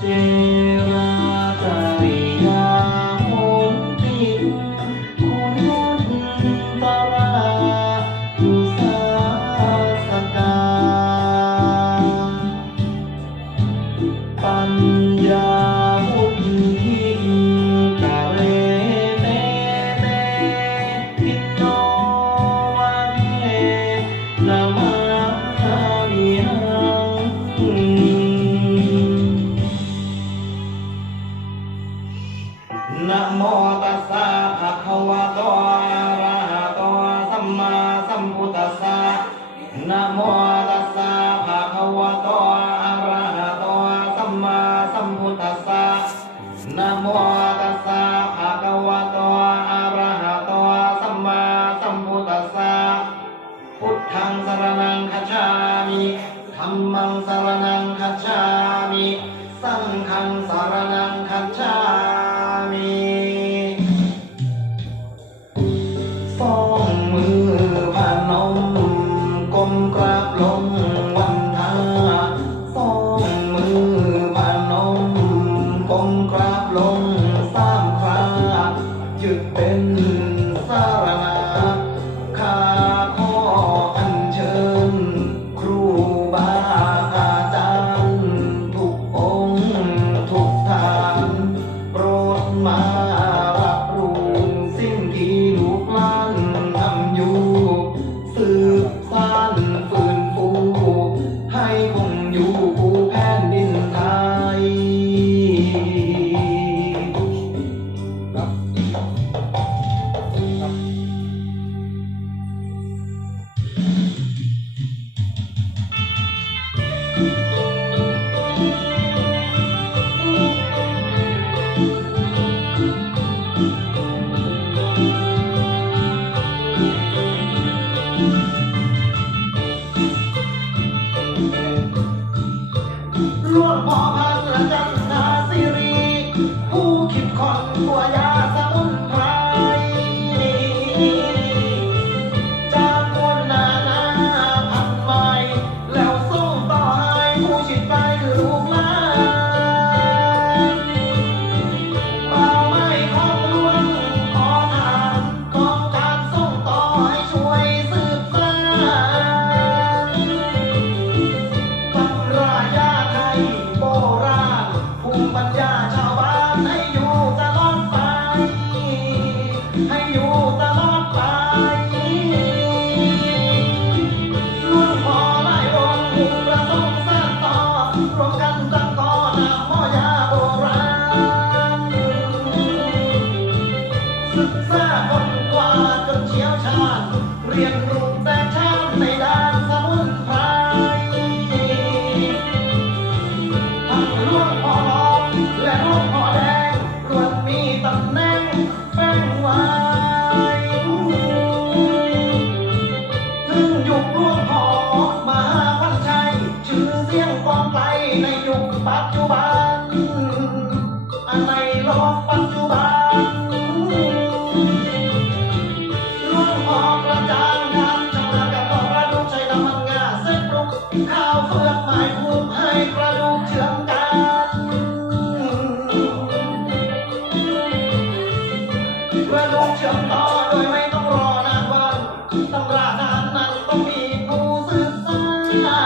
Jane. โมตัสสะภะคะวะโตอะระหะโตสัมมาสัมพุทธัสสะพุทธังสรณังคัจามิธัมมังรณังคัจามิสังฆังรณังคัจามิสองมือพนมก้มกราบลง แต่ชาติในด้านสุนพรทั้งลวกหอมและลวกหอแดงล้วนมีตำแนงแป้งวายถึงยุคลวกหอมหาพันชัยชื่เสียงกว้งไกลในยุคปัจจุบันอันในโลกปัจจุ love.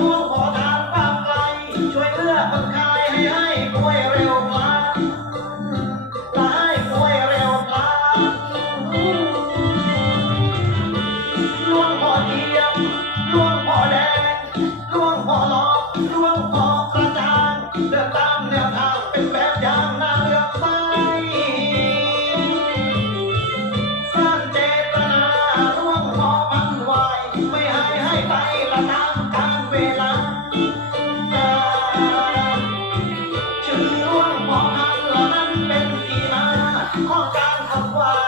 Oh.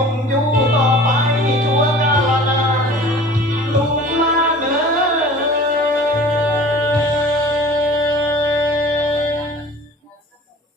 phong du